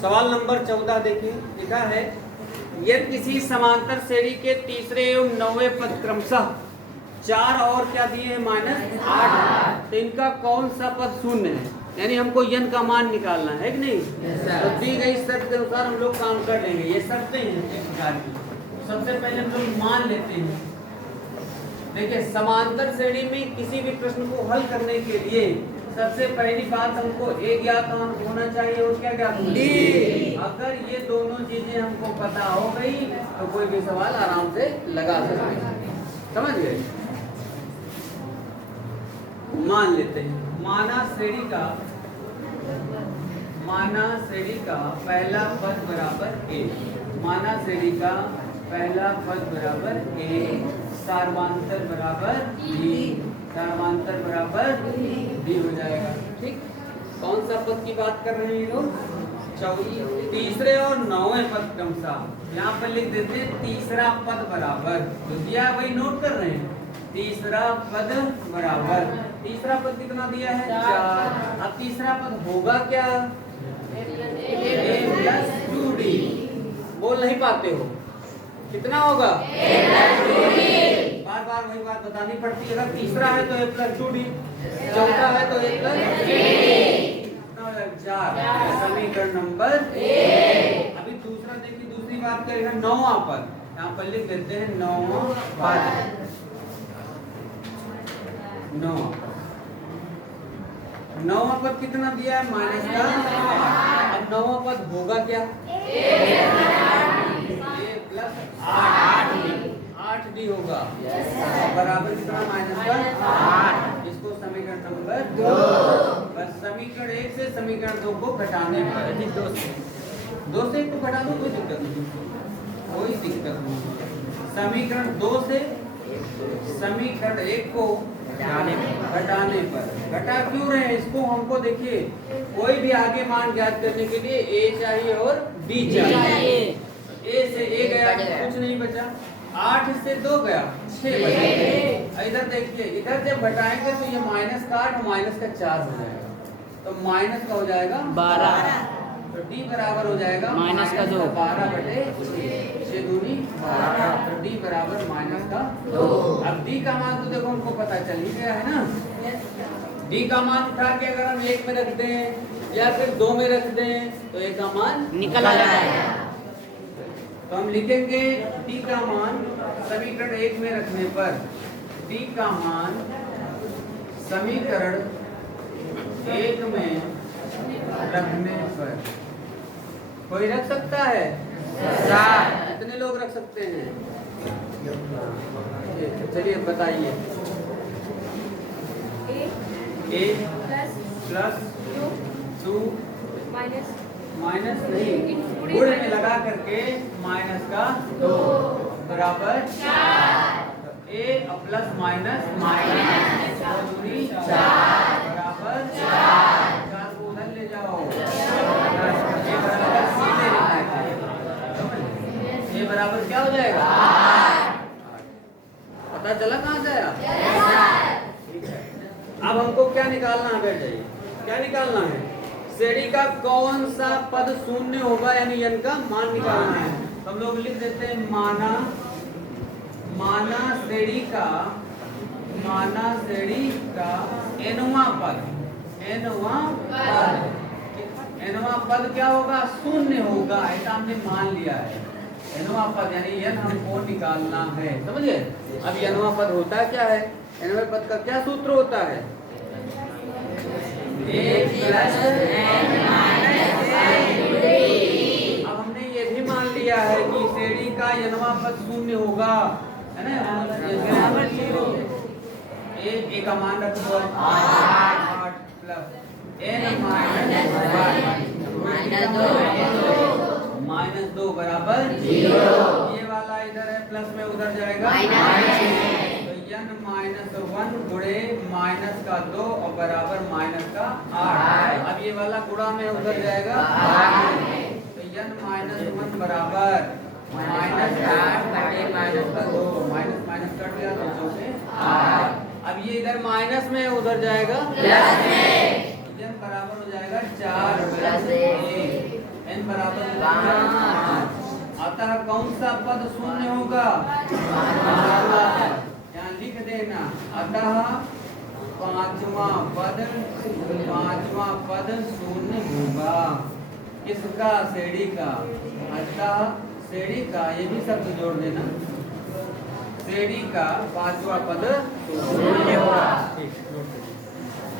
सवाल नंबर 14 देखिए, लिखा है यदि किसी समांतर श्रेणी के तीसरे एवं नौवें पद क्रमशः 4 और क्या दिए हैं -8, तो इनका कौन सा पद शून्य है? यानी हमको यन का मान निकालना है कि नहीं? तो दी गई शर्त के अनुसार हम लोग काम कर लेंगे। ये शर्तें हैं एक प्रकार की। सबसे पहले हम लोग मान लेते हैं। देखिए, समांतर श्रेणी में किसी भी प्रश्न को हल करने के लिए सबसे पहली बात हमको ए ज्ञात होना चाहिए और क्या ज्ञात होना चाहिए। अगर ये दोनों चीजें हमको पता हो गई तो कोई भी सवाल आराम से लगा सकते हैं। समझ गए? मान लेते हैं, माना श्रेणी का पहला पद बराबर ए, माना श्रेणी का पहला पद बराबर ए, सार्वांतर बराबर बी, सार्वांतर बराबर बी हो जाएगा। ठीक, कौन सा पद की बात कर रहे हैं लोग? तीसरे और नौवें पद क्रमशः। यहाँ पर लिख देते हैं तीसरा पद बराबर, तो दिया वही नोट कर रहे हैं। तीसरा पद बराबर, तीसरा पद कितना दिया है? 4। अब तीसरा पद होगा क्या? a + 2d। बोल नहीं पाते हो? कितना होगा? बार बार वही बात बतानी पड़ती है। अगर तीसरा है तो a + 2d, चौथा है तो a + 4। समीकरण नंबर अभी दूसरा देखिए, दूसरी बात करेगा नौवां पद। यहाँ पर लिख देते हैं नौवां पद, नौवां पद कितना दिया है? -8। अब नौवां पद होगा क्या? +8d होगा, बराबर कितना? -8। इसको समीकरण नंबर 2। बस समीकरण 1 से समीकरण 2 को घटाने पर, 2 से 1 को घटा दो, कोई दिक्कत नहीं। समीकरण 2 से समीकरण 1 को घटाने पर, घटा क्यों रहे इसको? हमको देखिए, कोई भी आगे मान ज्ञात करने के लिए a चाहिए और b चाहिए। a से a गया, कुछ नहीं बचा। 8 से 2 गया, 6 बचा। इधर देखिए, इधर जब घटाएंगे तो ये -8 माइनस का 4 हो जाएगा, तो माइनस का हो जाएगा 12। तो d बराबर हो जाएगा -2, 12/6, 6 दूनी 12, तो d बराबर -2। अब d का मान तो देखो हमको पता चल ही गया है ना। d का मान उठा के अगर हम 1 में रख दें या फिर 2 में रख दें तो a का मान निकल आएगा। तो हम लिखेंगे d का मान समीकरण 1 में रखने पर, d का मान समीकरण 1 में रखने पर कोई रख सकता है? कितने लोग रख सकते हैं? चलिए बताइए। a + 2 माइनस नहीं, गुण में लगा करके -2 बराबर 4। a + माइनस दूनी 4 बराबर 4 को उधर ले जाओ। ये बराबर क्या हो जाएगा? पता चला कहाँ से आया? अब हमको क्या निकालना है? बैठ जाइए, क्या निकालना है? श्रेणी का कौन सा पद शून्य होगा, यानी n का मान निकालना है। तो हम लोग लिख देते हैं माना श्रेणी का nवां पद क्या होगा? शून्य होगा। ऐसा हमने मान लिया है। nवां पद यानी n हमको निकालना है, समझे? अब nवां पद होता क्या है? nवें पद का क्या सूत्र होता है? अब हमने ये भी मान लिया है कि श्रेणी का nवां पद शून्य होगा, है ना? a का मान रख दो 8 + n -2 बराबर 0। ये वाला इधर है, प्लस में उधर जाएगा तो n -1 गुणे -2 और बराबर -8। अब ये वाला गुणा में उधर जाएगा तो n -1 बराबर -8/-2, माइनस कट गया तो 2 से 8। अब ये इधर माइनस में उधर जाएगा प्लस में, n बराबर हो जाएगा 4 + 1। n n बराबर 5। अतः कौन सा पद शून्य होगा? यहाँ लिख देना, अतः पांचवा पद शून्य होगा। किसका? श्रेणी का। अतः श्रेणी का, ये भी शब्द जोड़ देना, श्रेणी का पांचवा पद शून्य होगा।